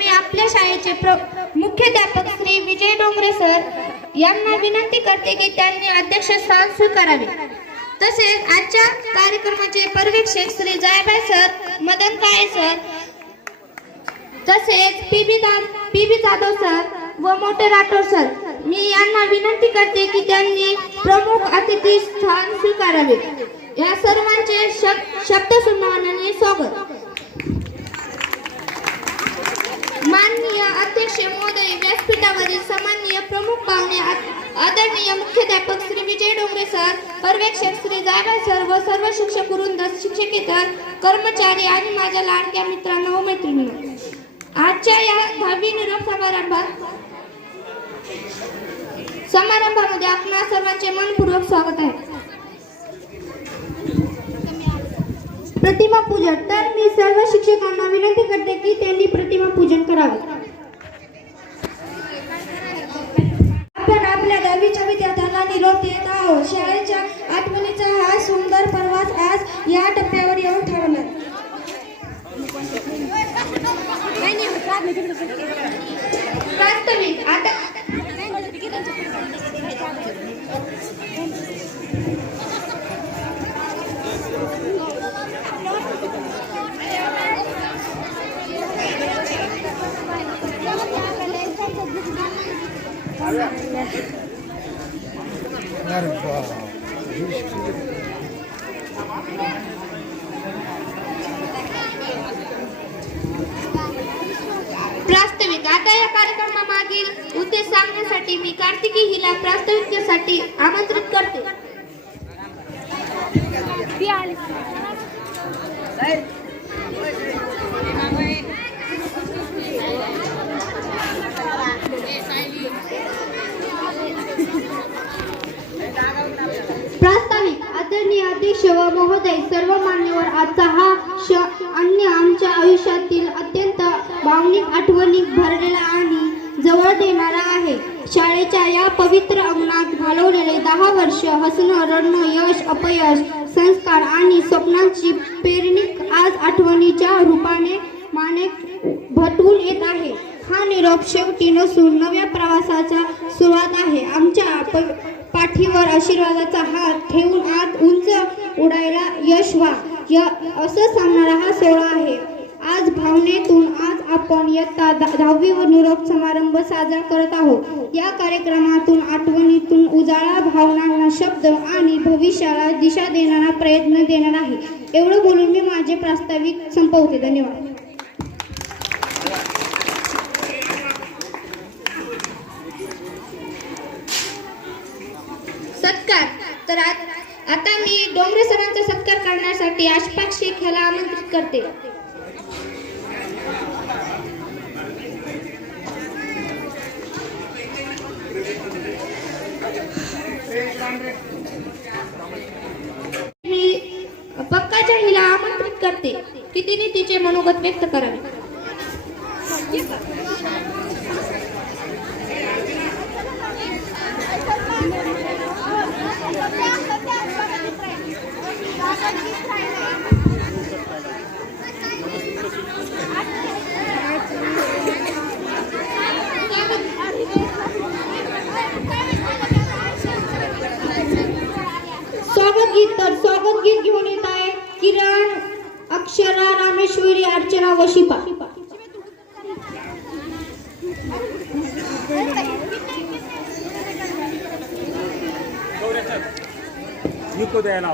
मी आपल्या शाळेचे मुख्याध्यापक श्री विजय डोंगरे सर यांना विनंती करते की त्यांनी अध्यक्षस्थान स्वीकारावे। तसेच आजच्या कार्यक्रमाचे पर्यवेक्षक श्री जयबाई सर, मदन काळे सर, तसेच पीबी जाधव सर व मोठे राठोड सर, मी यांना विनंती करते की त्यांनी प्रमुख अतिथी स्थान स्वीकारावे। या सर्वांचे शब्द सन्मानाने स्वागत। माननीय अध्यक्ष महोदय, व्यासपीठावरील सन्माननीय प्रमुख पाहुणे, आदरणीय मुख्याध्यापक श्री विजय डोंगरे सर, पर्यवेक्षक श्री जयबाई सर व सर्व शिक्षक वृंद, शिक्षकेतर कर्मचारी आणि माझ्या लाडक्या मित्रांनो व मैत्रिणींनो, आजच्या या 10वी निरोप समारंभामध्ये आपणा सर्वांचे मनपूर्वक स्वागत आहे। प्रतिमा पूजन, तर मी सर्व शिक्षकांना विनंती करते की त्यांनी प्रतिमा पूजन करावे। आपण आपल्या 10वीच्या विद्यार्थ्यांना निरोप देत आहोत। शाळेच्या आठवणीचा हा सुंदर प्रवास आज या टप्प्यावर येऊन ठरला। प्रास्ताविक आता या कार्यक्रमामागील उद्देश सांगण्यासाठी मी कार्तिकी हिला प्रास्ताविकेसाठी आमंत्रित करते। प्रास्ताविक, आदरणीय अध्यक्ष व महोदय, सर्व मान्यवर, आजचा हा अन्य आमच्या आयुष्यातील अत्यंत भावनिक आठवणी भरलेला आणि जवळ देणारा आहे। शाळेच्या या पवित्र अंगणात घालवलेले 10 वर्ष हसणं, रडणं, यश, अपयश, संस्कार आणि स्वप्नांची पेरणी आज आठवणीच्या रूपाने माने भटवून येत आहे। हा निरोप शेवटी नसून नव्या प्रवासाचा सुरुवात आहे। आमच्या पाठीवर आशीर्वादाचा हात ठेवून आज उंच उडायला यश व्हा असं सांगणारा हा सोहळा आहे। आज भावनेतून आज आपण इयत्ता 10वी व निरोप समारंभ साजरा करत आहोत। या कार्यक्रमातून आठवणीतून उजाळा, भावनांना शब्द आणि भविष्याला दिशा देणारा प्रयत्न देणार आहे। एवढं बोलून मी माझे प्रास्ताविक संपवते। धन्यवाद। सत्कार, तर आता मी डोंगरे सरांचा सत्कार करण्यासाठी अशफाक शेख ह्याला आमंत्रित करते। मी पंकजा हिला आमंत्रित करते की तिने तिचे मनोगत व्यक्त करावे। स्वागत गीत घेऊन येत आहे किरण, अक्षरा, रामेश्वरी, अर्चना व शिपा। निको द्यायला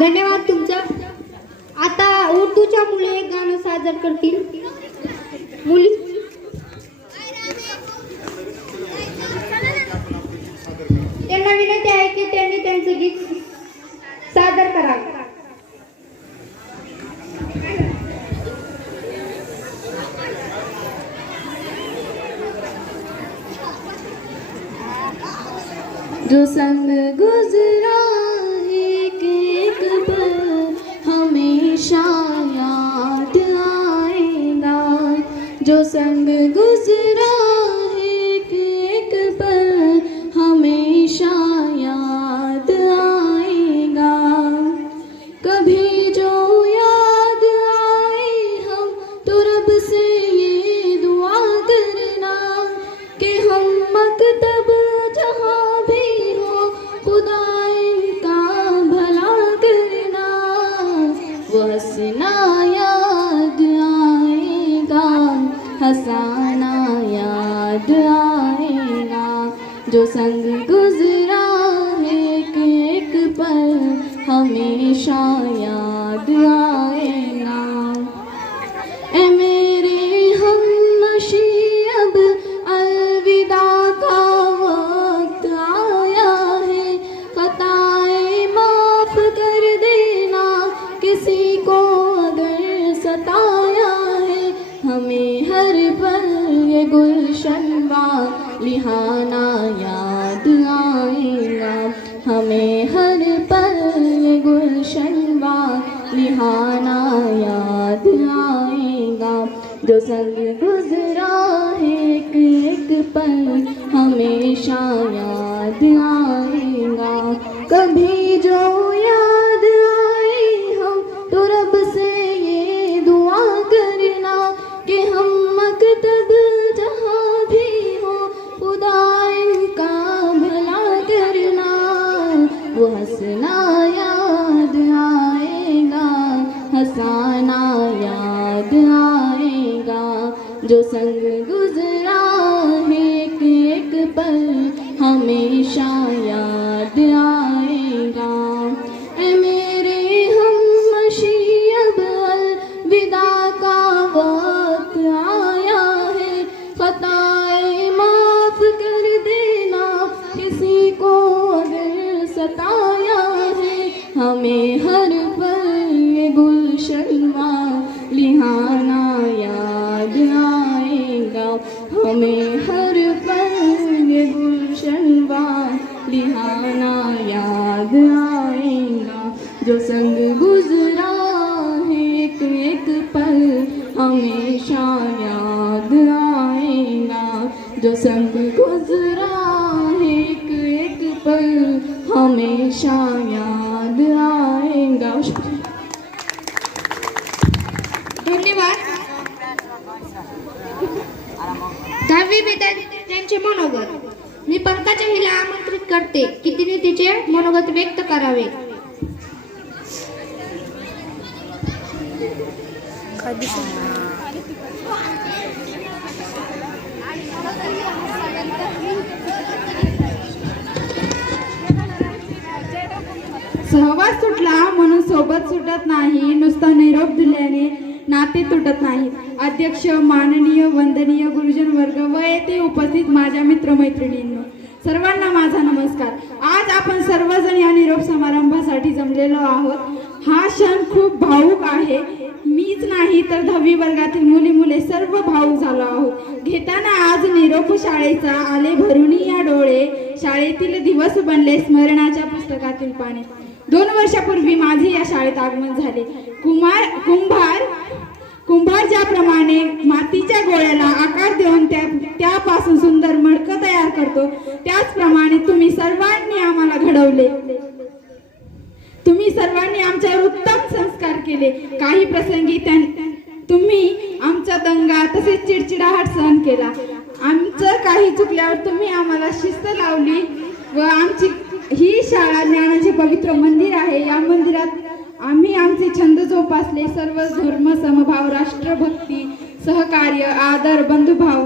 धन्यवाद तुमचं. आता उर्दूच्या मुले एक गाणं सादर करतील. मुली त्यांना विनंती आहे की त्यांनी त्यांचं गीत सादर करावं. जो संग गुजरा एक एक पल हमेशा याद आएगा. जो संग गुजरा एक एक पल हमेशा याद आएगा. कभी जो याद आए हम तो रब से ये दुआ करना कि हम मकतब जहाँ भी हो खुदा इनका भला करना. वो हंसना याद आएगा, हंसाना याद आएगा. जो संग गुजरा एक एक पल हमेशा याद आएगा. ए मेरे हमनशी अब अलविदा का वक्त आया है. खताएं माफ कर देना किसी को अगर सताया है. हमें हर पल ये गुलशन लिहाना याद आएगा. हमें हर पल ये गुलशन लिहाना याद आएगा. जो संग गुजरा है एक एक पल हमेशा याद आएगा. कभी जो याद आए हम तो रब से ये दुआ करना कि हम मकतब जहाँ भी हो खुदा इनका भला करना. वो हंसना याद आएगा, हंसाना याद आएगा. जो संग गुजरा है एक एक पल हमेशा याद आएगा. ए मेरे हमनशी अब अलविदा का वक्त आया है. खताएं माफ कर देना किसी को अगर सताया है. हमें हर पल ये गुलशन लिहाना याद आएगा. हमें हर पल ये गुलशन लिहाना याद आएगा. जो संग गुजरा है एक एक पल हमेशा याद आएगा. जो संग गुजरा है एक एक पल हमेशा याद आएगा. धन्यवाद. 10वी विद्यार्थ्यांचे मनोगत. मी पंकजा हिला आमंत्रित करते की तिने तिचे मनोगत व्यक्त करावे. सहवास सुटला म्हणून सोबत सुटत नाही. नुसता निरोप दिल्याने नाते तुटत नाही. अध्यक्ष, माननीय वंदनीय गुरुजन वर्ग व येथे उपस्थित माझ्या मित्रमैत्रिणींनो, सर्वांना माझा नमस्कार. आज आपण सर्वजण या निरोप समारंभासाठी जमलेलो आहोत. हा क्षण खूप भावूक आहे. मीच नाही तर 10वी वर्गातील मुली मुले सर्व भावूक झालो आहोत. घेताना आज निरोप शाळेचा आले भरून या डोळे. शाळेतील दिवस बनले स्मरणाच्या पुस्तकातील पाने. 2 वर्षापूर्वी माझे या शाळेत आगमन झाले. कुंभार ज्याप्रमाणे मातीच्या गोळ्याला आकार देऊन त्यापासून सुंदर मडकं तयार करतो, त्याचप्रमाणे तुम्ही सर्वांनी आम्हाला घडवले. तुम्ही सर्वांनी आमच्यावर उत्तम संस्कार केले. काही प्रसंगी तुम्ही आमचा दंगा तसेच चिडचिडाहट सहन केला. आमचं काही चुकल्यावर तुम्ही आम्हाला शिस्त लावली व आमची ही शाळा ज्ञानाचे पवित्र मंदिर आहे. या मंदिरात आम्ही आमचे छंद जोपासले. सर्व धर्म समभाव, राष्ट्रभक्ती, सहकार्य, आदर, बंधुभाव,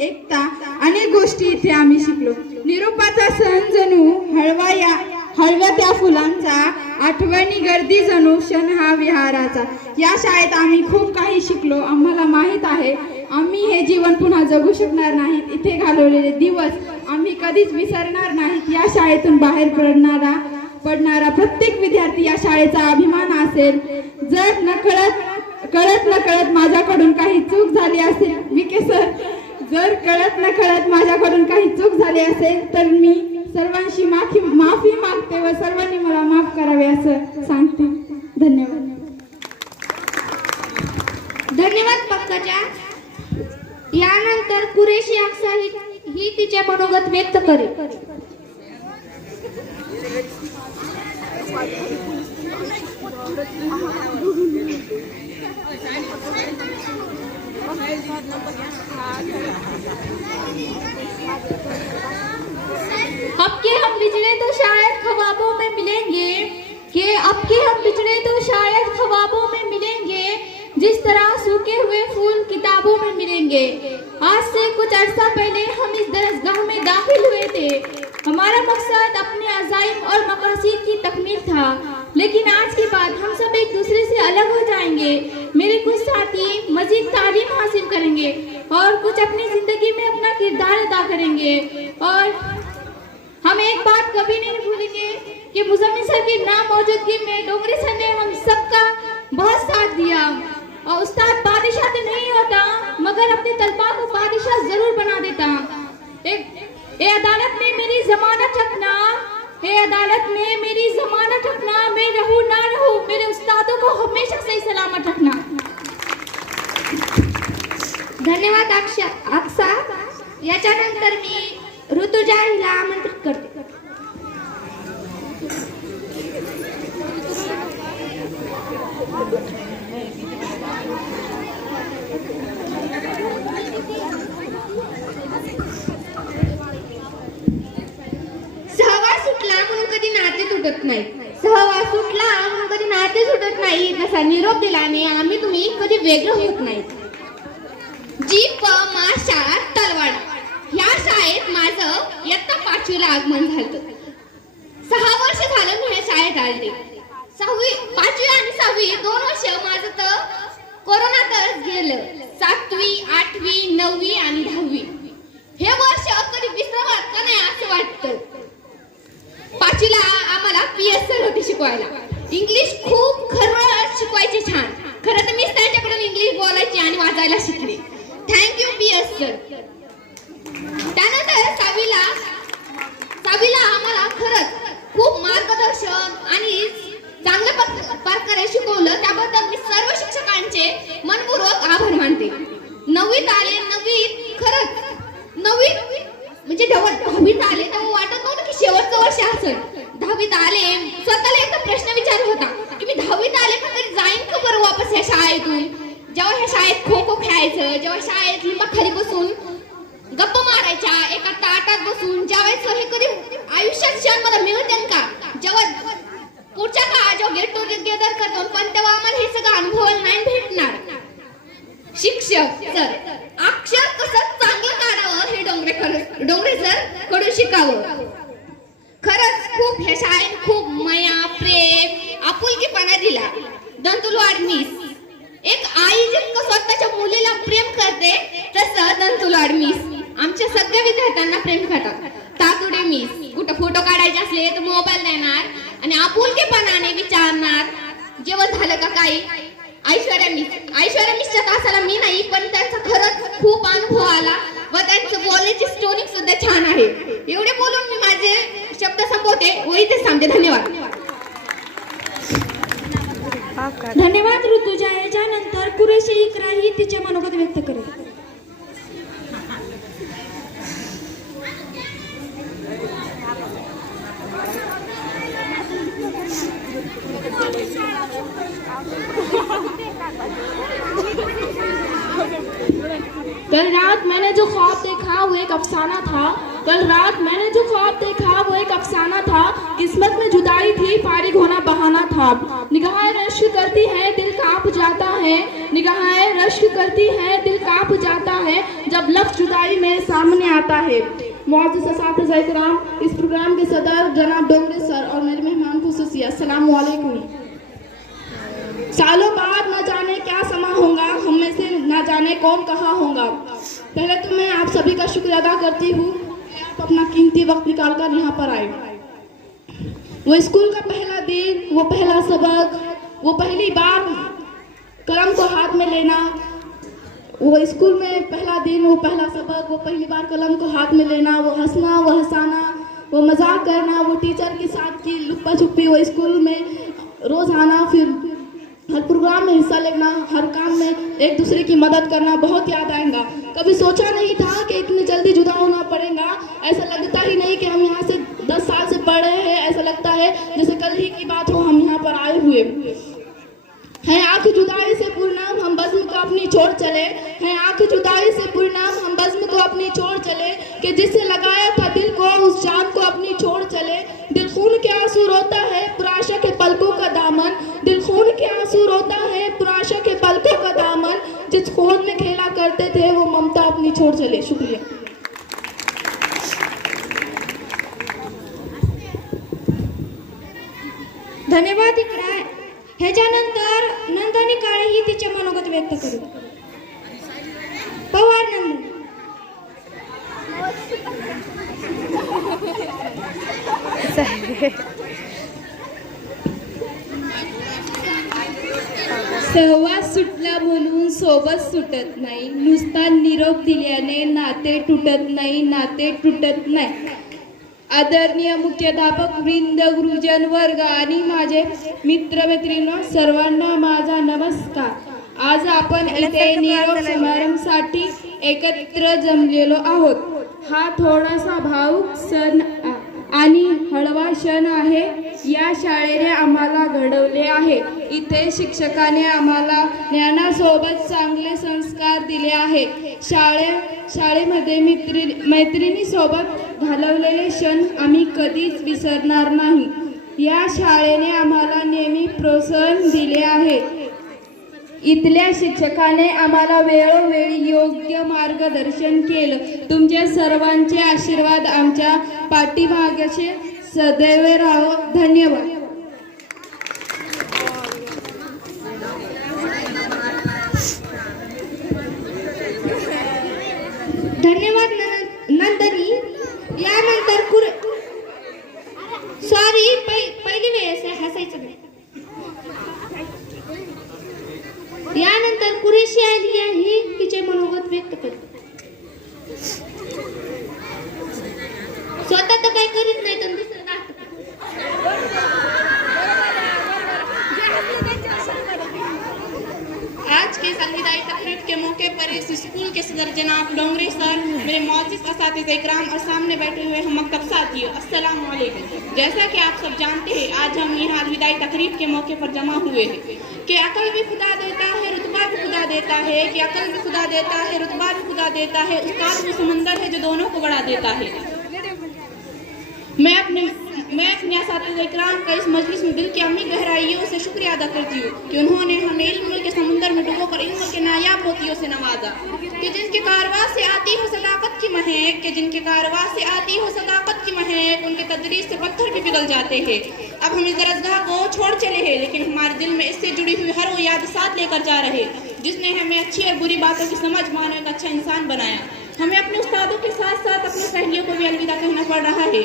एकता अनेक गोष्टी इथे आम्ही शिकलो. निरोपाचा सण जणू हळव्या त्या फुलांचा, आठवणी गर्दी जणू क्षण हा विहाराचा. या शाळेत आम्ही खूप काही शिकलो. आम्हाला माहीत आहे आम्ही हे जीवन पुन्हा जगू शकणार नाहीत. इथे घालवलेले दिवस आम्ही कधीच विसरणार नाहीत. या शाळेतून बाहेर पडणारा प्रत्येक विद्यार्थी या शाळेचा अभिमान असेल. जर कळत नकळत माझ्याकडून काही चूक झाली असेल, विके सर, जर कळत नकळत माझ्याकडून काही चूक झाली असेल तर मी सर्वांशी माफी मागते व सर्वांनी मला माफ करावे असं सांगते. धन्यवाद. धन्यवाद पंकजा. यानंतर कुरेशी अक्सा ही तिचे मनोगत व्यक्त करेल. अब के हम बिछड़े तो शायद ख्वाबों में मिलेंगे, कि अब के हम बिछड़े तो शायद ख्वाबों में मिलेंगे, जिस तरह सूखे हुए फूल किताबों में मिलेंगे. आज से कुछ अरसा पहले हम इस दरसगाह में दाखिल हुए थे. हमारा मकसद अपने अज़ाइम और मकासद की तकमील था, लेकिन आज के बाद हम सब एक दूसरे से अलग हो जाएंगे. मेरे कुछ साथी मजीद तालीम हासिल करेंगे और कुछ अपनी जिंदगी में अपना किरदार अदा करेंगे. और हम एक बात कभी नहीं भूलेंगे कि मुज़म्मिल सर की नामौजूदगी में डोंगरी सर ने हम सबका बहुत साथ दिया. और उस्ताद बादशाह तो नहीं होता मगर अपने तलबा को बादशाह जरूर बना देता. ए अदालत में मेरी जमानत रखना, ए अदालत में मेरी जमानत रखना. मैं रहूं ना रहूं, मेरे उस्तादों को हमेशा सही सलामत रखना. धन्यवाद अक्सा. याच्यानंतर मी ऋतुजा हिला आमंत्रित करते. सहवास सुटला म्हणून कधी नाते तुटत नाही. सहवास सुटला म्हणून कधी नाते सुटत नाही. तसा निरोप दिल्याने आम्ही तुम्ही कधी वेगळं होत नाही. जीप मा शाळा तलवाड ह्या शाळेत माझं इयत्ता 5वीला आगमन झालं. 6 वर्ष झालं मी ह्या शाळेत आले. 5वी आणि 6वी 2 वर्ष माझं तर कोरोनातच गेलं. 7वी 8वी 9वी आणि 10वी हे वर्ष कधी विसरावं का नाही असं वाटतं. 5वीला आम्हाला PS सर होते शिकवायला. इंग्लिश खूप खरं शिकवायचे छान. खरं तर मीच त्यांच्याकडून इंग्लिश बोलायची आणि वाचायला शिकले. Thank you PS sir. त्यानंतर 6वीला आम्हाला खरंच खूप मार्गदर्शन आणि चांगल्या प्रकारे शिकवलं. त्याबद्दल मी सर्व शिक्षकांचे मनपूर्वक आभार मानते. 9वीत आले. 9वीत खरंच 9वीत म्हणजे 10वीत आले तेव्हा वाटत नव्हतं की शेवटचं वर्ष असेल. 10वीत आले स्वतःला एकदा प्रश्न विचारला होता की मी 10वीत आले का तरी जाईन का बरं वापस ह्या शाळेतून. जेव्हा ह्या शाळेत खो खो खेळायचं, जेव्हा शाळेत लिंबाखाली बसून गप्पा मारायच्या, एका ताटात बसून जेवायचं, हे कधी आयुष्यात क्षण मला मिळतील का. जेव्हा पुढच्या काळात जेव्हा गेट टुगेदर करतो पण तेव्हा आम्हाला हे सगळं अनुभवायला नाही भेटणार. शिक्षक सर अक्षर कसं चांगलं काढावं हे डोंगरे सर कडून शिकावं. खरंच खूप ह्या शाळेत खूप माया प्रेम आपुलकीपणा दिला. दंतुलवाड मिस एक आई जितकं स्वतःच्या मुलीला प्रेम करते तसं दंतुलवाड मिस आमच्या सगळ्या विद्यार्थ्यांना प्रेम करतात. तातुडे मिस कुठं फोटो काढायचे असले तर मोबाईल देणार आणि आपुलकीपणाने विचारणार जेवण झालं का काही. ऐश्वर्या मिसच्या तासाला मी नाही पण त्यांचा खरंच खूप अनुभव आला व त्यांचं बोलण्याची स्टोरी सुद्धा छान आहे. एवढे बोलून मी माझे शब्द संपवते व इथेच थांबते. धन्यवाद. धन्यवाद ऋतुजा. याच्यानंतर कुरेशी इकरा ही तिचे मनोगत व्यक्त करेल. कल रात मैंने जो ख्वाब देखा वो एक अफसाना था. कल रात मैंने जो ख्वाब देखा वो एक अफसाना था. किस्मत में जुदाई थी, फारिग होना बहाना था. निगाहें रश्क करती है, दिल कांप जाता है. निगाहें रश्क करती है, दिल कांप जाता है जब लफ्ज़ जुदाई मेरे सामने आता है. मुअज़्ज़िज़ असातिज़ा इकराम, इस प्रोग्राम के सदर जनाब डोंगरे सर और मेरे मेहमान खुसूसी अस्सलाम वालेकुम। सालों बाद न जाने क्या समा होगा, हम में से न जाने कौन कहाँ होगा। पहले तो मैं आप सभी का शुक्रिया अदा करती हूँ कि आप अपना कीमती वक्त निकाल कर यहाँ पर आए। वो स्कूल का पहला दिन, वो पहला सबक, वो पहली बार कलम को हाथ में लेना, वो स्कूल में पहला दिन, वो पहला सबक, वो पहली बार कलम को हाथ में लेना, वो हंसना, वो हंसाना, वो मजाक करना, वो टीचर के साथ की लुक्का छुपी, वो स्कूल में रोज आना, फिर हर प्रोग्राम में हिस्सा लेना, हर काम में एक दूसरे की मदद करना बहुत याद आएगा। कभी सोचा नहीं था कि इतनी जल्दी जुदा होना पड़ेगा। ऐसा लगता ही नहीं कि हम यहाँ से 10 साल से पढ़ रहे हैं, ऐसा लगता है जैसे कल ही की बात हो हम यहाँ पर आए हुए हैं। आँख जुदाई से पूर्णाम हम बज़्म को अपनी छोड़ चले, हैं आँख जुदाई से पूर्णाम हम बज़्म को अपनी छोड़ चले, कि जिससे लगाया था दिल को उस जान को अपनी छोड़ चले। दिल खून के आंसू रोता है पुराशा के पलकों का दामन, दिल खून के आंसू रोता है पुराशा के पलकों का दामन, जिस खून में खेला करते थे वो ममता अपनी छोड़ चले। शुक्रिया। धन्यवाद इकरा। ह्याच्यानंतर नंदनी काळे ही तिचे मनोगत व्यक्त करू। पवार नंदन। सहवास सुटला म्हणून सोबत सुटत नाही, नुसता निरोप दिल्याने नाते तुटत नाही, नाते तुटत नाही। आदरणीय मुख्याध्यापक वृंद, गुरुजन वर्ग आणि माझे मित्रमैत्रिणी सर्वांना माझा नमस्कार। आज आपण इथे निरोप समारंभासाठी एकत्र जमलेलो आहोत। हा थोडासा भावुक सण आणि हळवा क्षण आहे। या शाळेने आम्हाला घडवले आहे। इथे शिक्षकाने आम्हाला ज्ञानासोबत चांगले संस्कार दिले आहे। शाळेमध्ये मैत्रिणी सोबत घालवलेले क्षण आम्ही कधीच विसरणार नाही। या शाळेने आम्हाला नेहमी प्रोत्साहन दिले आहे। इथल्या शिक्षकाने आम्हाला वेळोवेळी योग्य मार्गदर्शन केलं। तुमच्या सर्वांचे आशीर्वाद आमच्या पाठीमागे सदैव राहो। धन्यवाद। धन्यवाद नंदनी। यानंतर सॉरी पहिली वेळेस हसायचं नाही। यानंतर कुरेशी आली आहे, तिचे मनोगत व्यक्त करते। स्वतः तर काही करीत नाही तर दुसरं दाखवते। आज के संविदाई तकरीब के मौके पर इस स्कूल के सदर जनाब डोंगरे सर, मेरे मौजूद असातिज़ा इकराम और सामने बैठे हुए हम मकतब साथियों, अस्सलाम वालेकुम। जैसा कि आप सब जानते हैं, आज हम यहाँ अलविदाई तकरीब के मौके पर जमा हुए हैं कि अकल भी खुदा देता है, रुतबा भी खुदा देता है, कि अकल भी खुदा देता है, रुतबा भी खुदा देता है, उस्ताद भी समंदर है जो दोनों को बढ़ा देता है। मैं अपने असातिज़ा इकराम का इस मजलिस में दिल की अम्मी गहराइयों से शुक्रिया अदा करती हूँ कि उन्होंने हमें इल्म के समुंदर में डुबोकर इल्म के नायाब मोतियों से नवाजा, कि जिनके कारवा से आती हो सदाकत की महक, कि जिनके कारवा से आती हो सदाकत की महक, उनके तदरीस से पत्थर भी पिघल जाते हैं। अब हम इस दरसगाह को छोड़ चले हैं, लेकिन हमारे दिल में इससे जुड़ी हुई हर वो याद साथ लेकर जा रहे, जिसने हमें अच्छी और बुरी बातों की समझ मानो एक अच्छा इंसान बनाया। हमें अपने उस्तादों के साथ साथ अपने सहेलियों को भी अलविदा कहना पड़ रहा है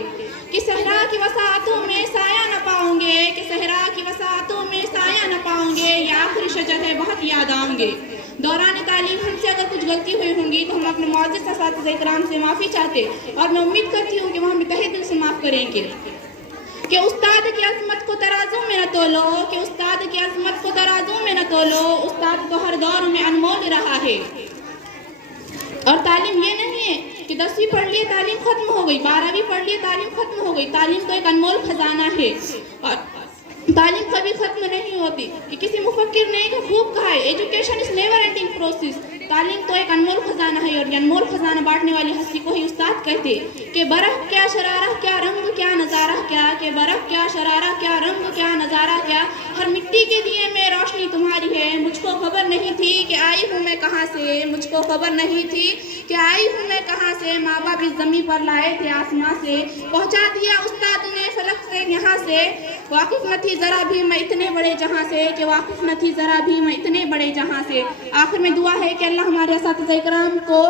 कि सहरा की वसातों में साया न पाओगे, कि सहरा की वसातों में साया न पाओगे, ये आखिरी शजर है बहुत याद आएंगे। दौरान तालीम हमसे अगर कुछ गलती हुई होंगी तो हम अपने मौजूद असातिज़ा इकराम से माफ़ी चाहते, और मैं उम्मीद करती हूँ कि वो हमें तहे दिल से माफ़ करेंगे। कि उस्ताद की अज़मत को तराजू में न तोलो, कि उस्ताद की अज़मत को तराजू में न तोलो, उस्ताद तो हर दौर में अनमोल रहा है। और तालीम ये नहीं है कि 10वीं पढ़ लिए तालीम खत्म हो गई, 12वीं पढ़ लिए तालीम खत्म हो गई। तालीम तो एक अनमोल खजाना है और तालीम कभी खत्म नहीं होती। कि किसी मुफक्किर ने खूब कहा है, education is never ending process. तालीम तो एक अनमोल खजाना है और ये अनमोल खजाना बांटने वाली हस्ती को ही उस्ताद कहते कि बरह क्या शरारह क्या रंग क्या नजारा क्या, कि ये बर्फ क्या, शरारा क्या, रंग क्या, नजारा क्या, हर मिट्टी के दिए में रोशनी तुम्हारी है। मुझको खबर नहीं थी कि आई हूँ मैं कहाँ से, मुझको खबर नहीं थी कि आई हूँ मैं कहाँ से। माँ बाप इस जमीन पर लाए थे आसमां से, पहुँचा दिया उस्ताद ने फलक से यहाँ से। वाकिफ न थी जरा भी मैं इतने बड़े जहाँ से, कि वाकिफ न थी जरा भी मैं इतने बड़े जहाँ से। आखिर में दुआ है कि अल्लाह हमारे असातिज़ा इकराम को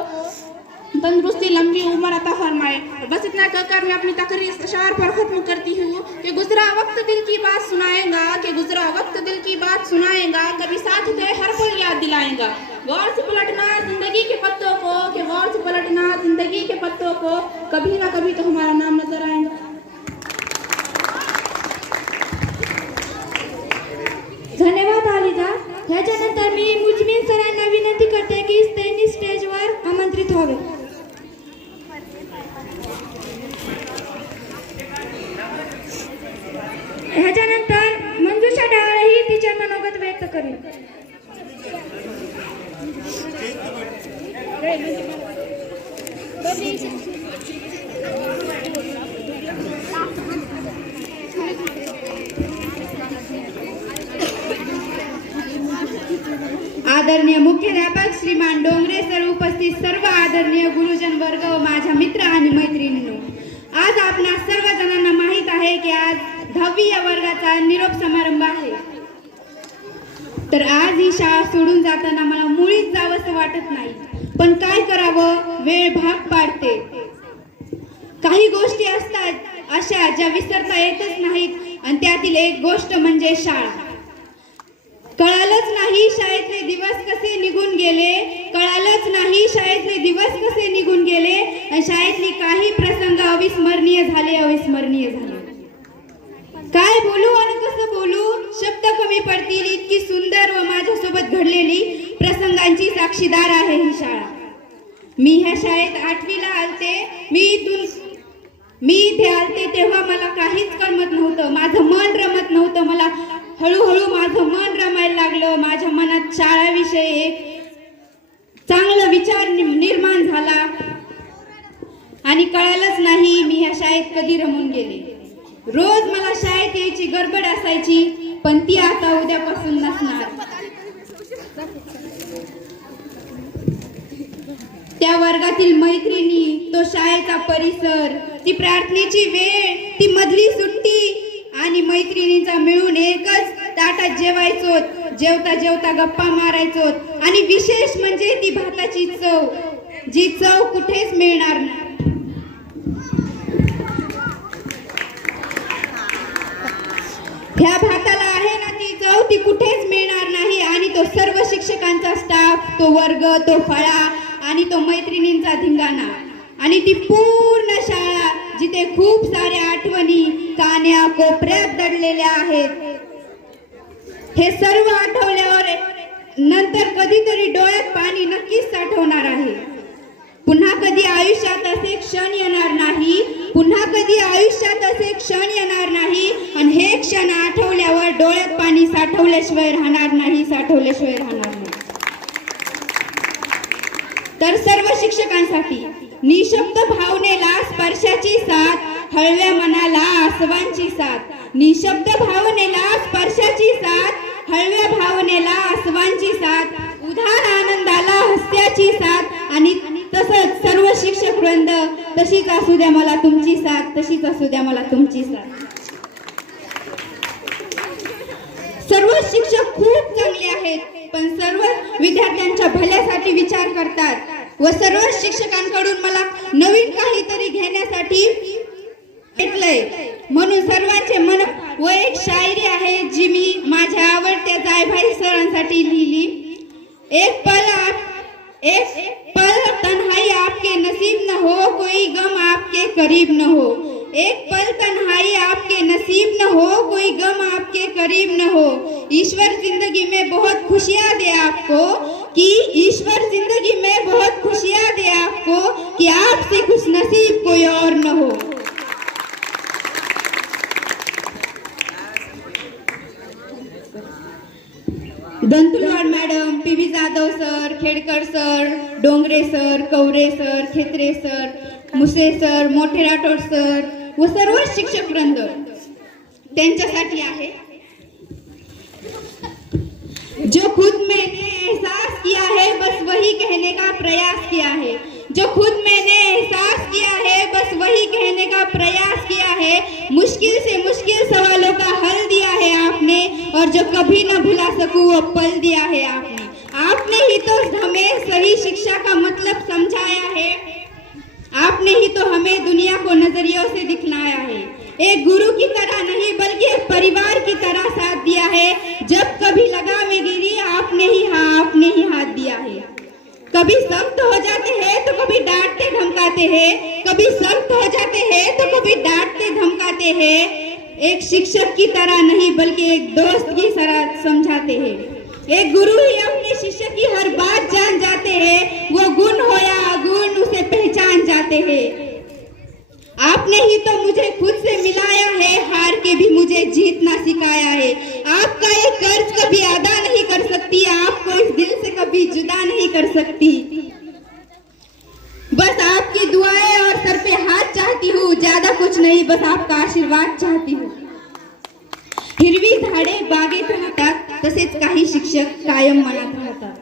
तंदुरुस्ती, लंबी उम्र अता फरमाए। बस इतना कहकर मैं अपनी तकरीर इस अशार पर खत्म करती हूँ कि गुजरा वक्त दिल की बात सुनाएगा, कि गुजरा वक्त दिल की बात सुनाएगा, कभी साथ दे हर पल याद दिलाएगा। गौर से पलटना जिंदगी के पत्तों को, कि गौर से पलटना जिंदगी के पत्तों को, कभी ना कभी तो हमारा नाम नजर आएगा। धन्यवाद आलिजा. ह्याच्यानंतर मी मुजमिन सरांना विनंती करते की त्यांनी स्टेजवर आमंत्रित व्हावे. ह्याच्यानंतर मंजुषा डाळे ही तिचे मनोगत व्यक्त करेल. आदरणीय मुख्याध्यापक श्रीमान डोंगरे सर, उपस्थित सर्व आदरणीय गुरुजन वर्ग व माझ्या मित्र आणि मैत्रिणींनो, आज आपणा सर्व जणांना माहित आहे की आज 10वी या वर्गाचा निरोप समारंभ आहे. तर आज ही शाळा सोडून जाताना मला मुळीच जावंसं वाटत नाही, पण काय करावं, वेळ भाग पाडते. काही गोष्टी असतात अशा ज्या विसरता येतच नाहीत आणि त्यातील एक गोष्ट म्हणजे शाळा. कळालंच नाही शाळेतले दिवस कसे निघून गेले, कळालंच नाही शाळेतले दिवस कसे निघून गेले आणि शाळेतली काही प्रसंग अविस्मरणीय झाले, अविस्मरणीय झाले. काय बोलू आणि कसं बोलू, शब्द कमी पडतील इतकी सुंदर व माझ्यासोबत घडलेली प्रसंगांची साक्षीदार आहे ही शाळा. मी ह्या शाळेत 8वीला आलते. मी इथे आलते तेव्हा मला काहीच करमत नव्हतं, माझं मन रमत नव्हतं. मला हळूहळू माझं मन रमायला लागलं. माझ्या मनात शाळेविषयी एक चांगला विचार निर्माण झाला आणि कळालंच नाही मी ह्या शाळेत कधी रमून गेले. रोज मला शाळेत यायची गडबड असायची, पण ती आता उद्यापासून नसणार. त्या वर्गातील मैत्रिणी, तो शाळेचा परिसर, ती प्रार्थनेची वेळ, ती मधली सुट्टी आणि मैत्रिणींचा मिळून एकच ताटात जेवायचो, जेवता जेवता गप्पा मारायचो आणि विशेष म्हणजे ती भाताची चव, जी चव कुठेच मिळणार नाही. ह्या भाताला आहे ना ती चव, ती कुठेच मिळणार नाही. आणि तो सर्व शिक्षकांचा स्टाफ, तो वर्ग, तो फळा आणि तो मैत्रिणींचा धिंगाणा आणि ती पूर्ण शाळा जिथे खूप साऱ्या आठवणी कान्या कोपऱ्यात दडलेल्या आहेत. हे सर्व आठवल्यावर नंतर कधीतरी डोळ्यात पाणी नक्कीच साठवणार आहे. पुन्हा कधी आयुष्यात असे क्षण येणार नाही, पुन्हा कधी आयुष्यात असे क्षण येणार नाही आणि हे क्षण आठवल्यावर डोळ्यात पाणी साठवल्याशिवाय राहणार नाही, साठवल्याशिवाय राहणार नाही. तर सर्व शिक्षकांसाठी निशब्द भावनेला स्पर्शाची साथ, हळव्या मनाला आसवांची साथ. निशब्द भावनेला स्पर्शाची साथ, हळव्या भावनेला आसवांची साथ, उधार आनंदाला हास्याची साथ आणि तसंच सर्व शिक्षक वृंद, तशीच असू द्या मला तुमची साथ, तशीच असू द्या मला तुमची साथ. सर्व शिक्षक खूप चांगले आहेत, पण सर्व विद्यार्थ्यांच्या भल्यासाठी विचार करतात व सर्व शिक्षकांकडून मला नवीन काहीतरी घेण्यासाठी भेटलंय. म्हणून सर्वांचे मन व एक शायरी आहे जी मी माझ्या आवडत्या जायभाई सरांसाठी लिहिली. एक पल तन्हाई आपके नसीब न हो, कोई गम आपके करीब न हो. एक पल तन्हाई आपके नसीब न हो, कोई गम आपके करीब न हो. ईश्वर जिंदगी में बहुत खुशियाँ दे आपको, कि ईश्वर जिंदगी में बहुत खुशियाँ दे आपको, कि आपसे खुश नसीब कोई और न हो. Dantulwad madam, PV. Jadhav sir, Khedkar sir, Dongre sir, Kaware sir, Khetre sir, Muse sir, मोठे राठोड सर व सर्व शिक्षक वृंद, त्यांच्यासाठी आहे। जो खुद मैंने एहसास किया है बस वही कहने का प्रयास किया है। जो खुद मैंने एहसास किया है बस वही कहने का प्रयास किया है। मुश्किल से मुश्किल सवालों का हल दिया है आपने, और जो कभी न भुला सकूं वो पल दिया है आपने। आपने ही तो हमें सही शिक्षा का मतलब समझाया है। आपने ही तो हमें दुनिया को नजरियों से दिखलाया है। एक गुरु की तरह नहीं बल्कि एक परिवार की तरह साथ दिया है। जब कभी लगा में गिरी आपने ही हाथ दिया है। कभी सख्त हो जाते हैं तो कभी डांटते धमकाते हैं, कभी सख्त हो जाते हैं तो कभी डांटते धमकाते हैं। एक शिक्षक की तरह नहीं बल्कि एक दोस्त की तरह समझाते हैं। एक गुरु ही अपने शिष्य की हर बात जान जाते हैं, वो गुण हो या अगुण उसे पहचान जाते हैं। आपने ही तो मुझे खुद से मिलाया है, हार के भी मुझे जीतना सिखाया है। आपका ये कर्ज कभी अदा नहीं कर सकती, आपको इस दिल से कभी जुदा नहीं कर सकती। बस आपकी दुआएं और सर पे हाथ चाहती हूँ, ज्यादा कुछ नहीं, बस आपका आशीर्वाद चाहती हूँ। हिरवी झाडे बागेत राहतात, तसेच काही शिक्षक कायम मनात राहतात।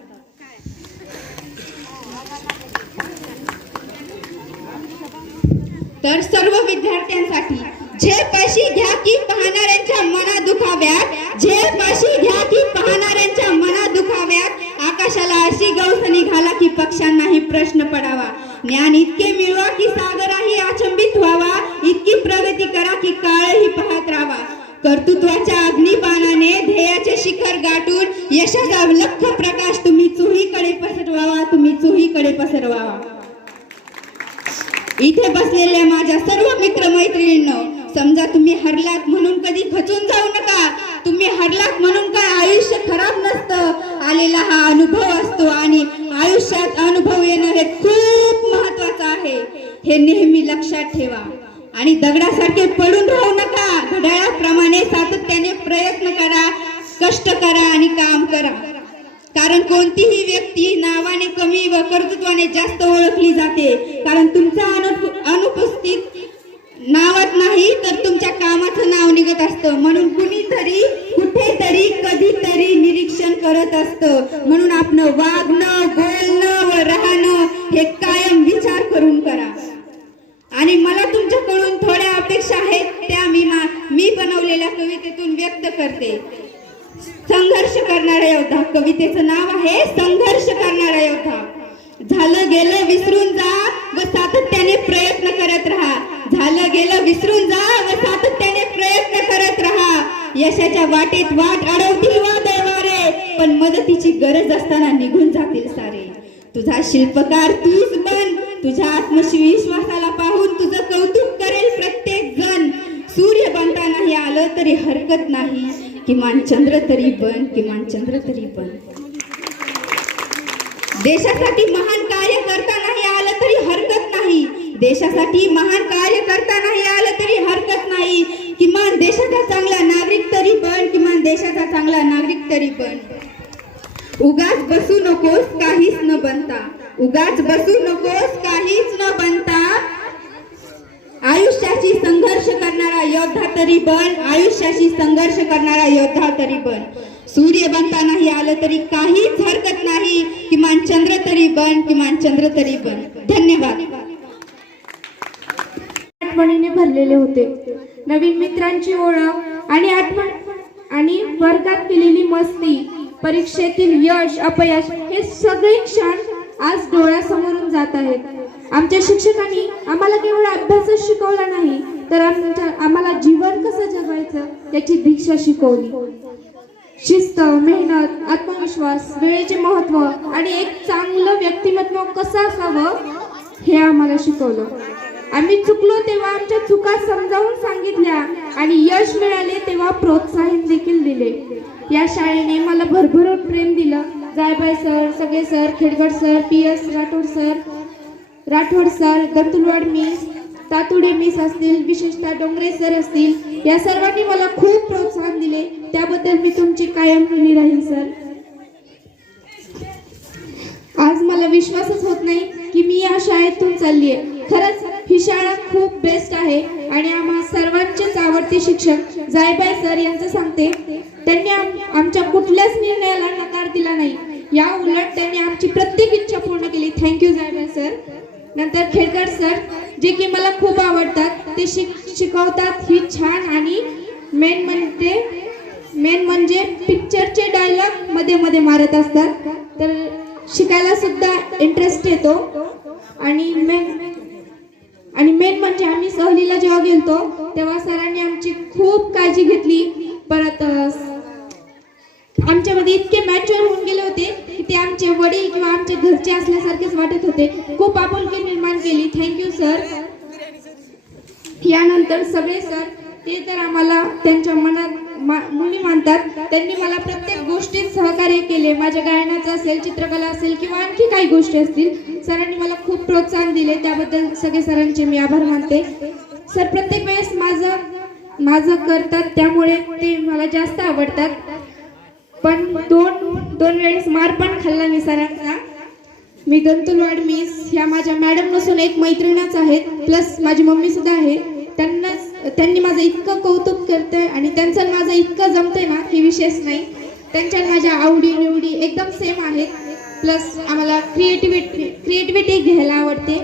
तर सर्व विद्यार्थ्यांसाठी झेप अशी घ्या की पाहणाऱ्यांच्या मना दुखाव्यात, झेप अशी घ्या की पाहणाऱ्यांच्या मना दुखाव्यात। आकाशाला अशी गवसणी घाला की पक्ष्यांनाही प्रश्न पडावा। ज्ञान इतके मिळवा की सागरही अचंबित व्हावा। इतकी प्रगती करा की काळही पाहत राहावा। कर्तृत्वाच्या अग्निबाणाने ध्येयाचे शिखर गाठून यशाचा लख प्रकाश तुम्ही चोहीकडे पसरवावा, तुम्ही चोहीकडे पसरवावा। इथे बसलेल्या माझ्या सर्व मित्र मैत्रिणींनो, समजा तुम्ही हरलात म्हणून कधी खचून जाऊ नका। तुम्ही हरलात म्हणून काय आयुष्य खराब नसतं, आलेला हा अनुभव असतो आणि आयुष्यात अनुभव येणं हे खूप महत्वाचं आहे, हे नेहमी लक्षात ठेवा। आणि दगडासारखे पडून राहू नका, घड्याळाप्रमाणे सातत्याने प्रयत्न करा, कष्ट करा आणि काम करा। कारण कोणतीही व्यक्ती नावाने कमी व कर्तृत्वाने जास्त ओळखली जाते, कारण तुमचा अनुपस्थित नावात नाही तर तुमच्या कामाचं नाव निघत असतं। म्हणून कुणीतरी कुठेतरी कधीतरी निरीक्षण करत असतं। म्हणून आपलं वागणं, बोलणं व राहणं हे कायम विचार करून करा। आणि मला तुमच्याकडून थोड्या अपेक्षा आहेत, त्या मी बनवलेल्या कवितेतून व्यक्त करते। संघर्ष करणारा योद्धा, कवितेचं नाव आहे संघर्ष करणारा योद्धा। झालं गेलं विसरून जा व सातत्याने प्रयत्न करत राहा। झालं गेलं विसरून जा व सातत्याने प्रयत्न करत राहा। यशाच्या वाटेत वाट अडवतील वादळ वारे, पण मदतीची गरज असताना निघून जातील सारे। तुझा शिल्पकार तूच बन, तुझ्या आत्मविश्वासाला पाहून तुझं कौतुक करेल प्रत्येक जण। सूर्य बनता नाही आलं तरी हरकत नाही, किमान चंद्र तरी बन, किमान चंद्र तरी बन। देशासाठी महान कार्य करता नाही आलं तरी हरकत नाही, देशासाठी महान कार्य करता नाही आलं तरी हरकत नाही, किमान देशाचा चांगला नागरिक तरी बन, किमान देशाचा चांगला नागरिक तरी बन। उगाच बसू नकोस काहीच न बनता, उगाच बसू नकोस काहीच न बनता। आयुष्याची संघर्ष करणारा योद्धा तरी बन, आयुष्याशी संघर्ष करणारा योद्धा तरी बन। सूर्य बनता नाही आलं तरी काहीच हरकत नाही, किमान चंद्र तरी बन, किमान चंद्र तरी बन। धन्यवाद। आठवणीने भरलेले होते, नवीन मित्रांची ओळख आणि आठवण आणि वर्गात केलेली मस्ती, परीक्षेतील यश अपयश हे सगळे क्षण आज डोळ्यासमोरून जात आहेत। आमच्या शिक्षकांनी आम्हाला केवळ अभ्यासच शिकवला नाही, तर आम्हाला जीवन कसं जगायचं याची दीक्षा शिकवली। शिस्त, मेहनत, आत्मविश्वास, वेळेचे महत्त्व आणि एक चांगलं व्यक्तिमत्व कसं असावं हे आम्हाला शिकवलं। आम्ही चुकलो तेव्हा आमच्या चुका समजावून सांगितल्या आणि यश मिळाले तेव्हा प्रोत्साहन देखील दिले। या शाळेने मला भरभरून प्रेम दिलं। जायबाई सर, सगळे sir, Khedkar sir, PS Rathod sir, Dantulwad miss, Tatude miss असतील, विशेषतः डोंगरे सर असतील, या सर्वांनी मला खूप प्रोत्साहन दिले, त्याबद्दल मी तुमची कायम ऋणी राहीन सर। आज मला विश्वासच होत नाही की मी या शाळेतून चालली आहे। खरंच ही शाळा खूप बेस्ट आहे आणि आम्हा सर्वांचेच आवडते शिक्षक जायबाई सर यांचं सांगते. त्यांनी आमच्या कुठल्याच निर्णयाला नकार दिला नाही. या उलट त्यांनी आमची प्रत्येक इच्छा पूर्ण केली. Thank you Jaibai sir. नंतर खेडकर सर, जे की मला खूप आवडतात. ते शिकवतात ही छान आणि मेन म्हणजे पिक्चरचे डायलॉग मध्ये मध्ये मारत असतात. तर शिकायला सुद्धा इंटरेस्ट येतो. आणि मेन म्हणजे आम्ही सहलीला जेव्हा गेलतो तेव्हा सरांनी आमची खूप काळजी घेतली. परत आमच्यामध्ये इतके मॅच्युअर होऊन गेले होते की ते आमचे वडील किंवा आमचे घरचे असल्यासारखेच वाटत होते. खूप आपुलकी निर्माण केली. Thank you sir. यानंतर सगळे सर, ते तर आम्हाला त्यांच्या मनात मुली मानतात. त्यांनी मला प्रत्येक गोष्टीत सहकार्य केले. माझ्या गायनाचं असेल, चित्रकला असेल किंवा आणखी काही गोष्टी असतील, सरांनी मला खूप प्रोत्साहन दिले. त्याबद्दल सगळे सरांचे मी आभार मानते. सर प्रत्येक वेळेस माझं करतात, त्यामुळे ते मला जास्त आवडतात. पण दोन वेळेस मार पण खाल्ला मी सरांचा. मी दंतुलवाड मिस ह्या माझ्या मॅडम नसून एक मैत्रिणच आहेत, प्लस माझी मम्मी सुद्धा आहे. त्यांनी माझं इतकं कौतुक करतंय आणि त्यांचं माझं इतकं जमतंय ना की विशेष नाही. त्यांच्या माझ्या आवडी निवडी एकदम सेम आहेत. प्लस आम्हाला क्रिएटिव्हिटी घ्यायला आवडते.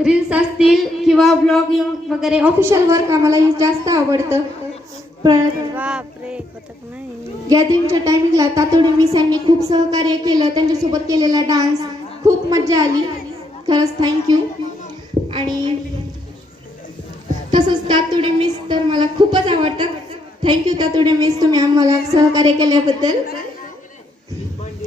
रील्स असतील किंवा ब्लॉगिंग वगैरे ऑफिशियल वर्क आम्हाला जास्त आवडतं. गॅदरिंगच्या टायमिंगला तातोडे मिस यांनी खूप सहकार्य केलं. त्यांच्यासोबत केलेला डान्स खूप मजा आली. खरंच थँक्यू. आणि तसंच तातोडे मिस तर मला खूपच आवडतात. थँक्यू तातोडे मिस, तुम्ही आम्हाला सहकार्य केल्याबद्दल.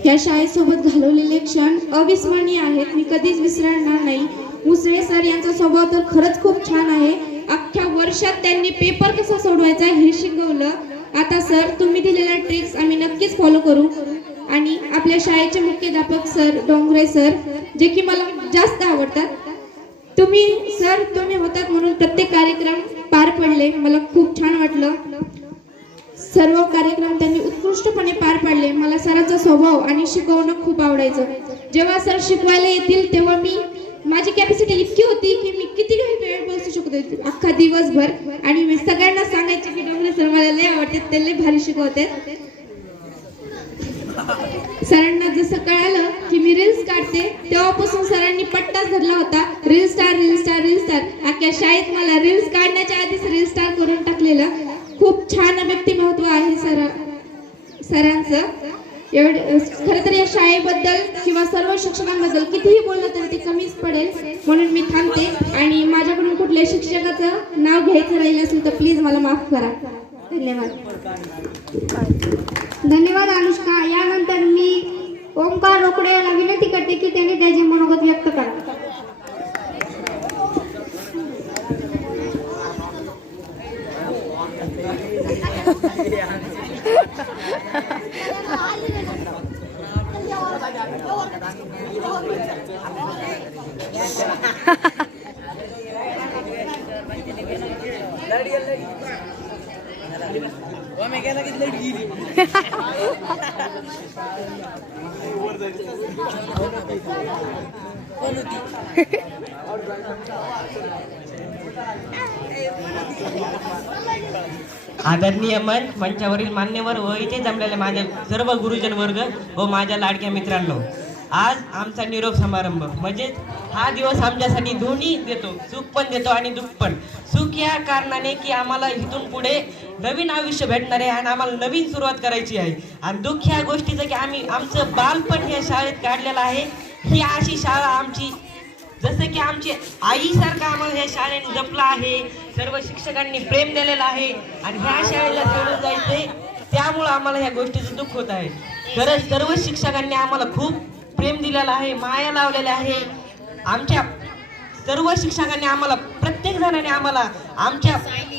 या शाळेसोबत घालवलेले क्षण अविस्मरणीय आहेत. मी कधीच विसरणार नाही. मुसळे सर यांचा स्वभाव तर खरंच खूप छान आहे. अख्ख्या वर्षात त्यांनी पेपर कसा सोडवायचा हे शिकवलं. आता सर, तुम्ही दिलेल्या ट्रिक्स आम्ही नक्कीच फॉलो करू. आणि आपल्या शाळेचे मुख्याध्यापक सर डोंगरे सर, जे की मला जास्त आवडतात. तुम्ही होतात म्हणून प्रत्येक कार्यक्रम पार पडले. मला खूप छान वाटलं. सर्व कार्यक्रम त्यांनी उत्कृष्टपणे पार पाडले. मला सरांचा स्वभाव आणि शिकवणं खूप आवडायचं. जेव्हा सर शिकवायला येतील तेव्हा माझी कॅपॅसिटी इतकी होती की मी किती वेळ बसू शकतो अख्खा दिवसभर. आणि मी सगळ्यांना सांगायचे की डोंगरे सर मला लय आवडते, ते लय भारी शिकवतात. सरांना जसं कळालं की मी रील्स काढते तेव्हापासून सरांनी पट्टाच धरला होता. Reel star. अख्ख्या शाळेत मला रील्स काढण्याच्या आधीच रील स्टार करून टाकलेलं. खूप छान व्यक्तिमत्व आहे सरांचं. खरं तर या शाळेबद्दल किंवा सर्व शिक्षकांबद्दल कितीही बोललं तरी ते कमीच पडेल. म्हणून मी थांबते. आणि माझ्याकडून कुठल्या शिक्षकाचं नाव घ्यायचं राहिलं असेल तर प्लीज मला माफ करा. धन्यवाद अनुष्का. यानंतर मी ओमकार रोकडे याला विनंती करते की त्यांनी त्याचे मनोगत व्यक्त करा. आदरणीय मंचावरील मान्यवर व इथे जमलेले माझे सर्व गुरुजन वर्ग व माझ्या लाडक्या मित्रांनो, आज आमचा निरोप समारंभ म्हणजे हा दिवस आमच्यासाठी दोन्ही देतो, सुख पण देतो आणि दुःख पण. सुख या कारणाने की आम्हाला इथून पुढे नवीन आयुष्य भेटणार आहे आणि आम्हाला नवीन सुरुवात करायची आहे. आणि दुःख ह्या गोष्टीचं की आम्ही आमचं बालपण या शाळेत काढलेलं आहे. ही अशी शाळा आमची जसं की आमची आईसारखं आम्हाला या शाळेने जपलं आहे. सर्व शिक्षकांनी प्रेम दिलेलं आहे आणि ह्या शाळेला सोडून जायचंय, त्यामुळं आम्हाला ह्या गोष्टीचं दुःख होत आहे. खरंच सर्व शिक्षकांनी आम्हाला खूप प्रेम दिलेलं आहे, माया लावलेल्या आहे. आमच्या सर्व शिक्षकांनी आम्हाला, प्रत्येक जणांनी आम्हाला आमच्या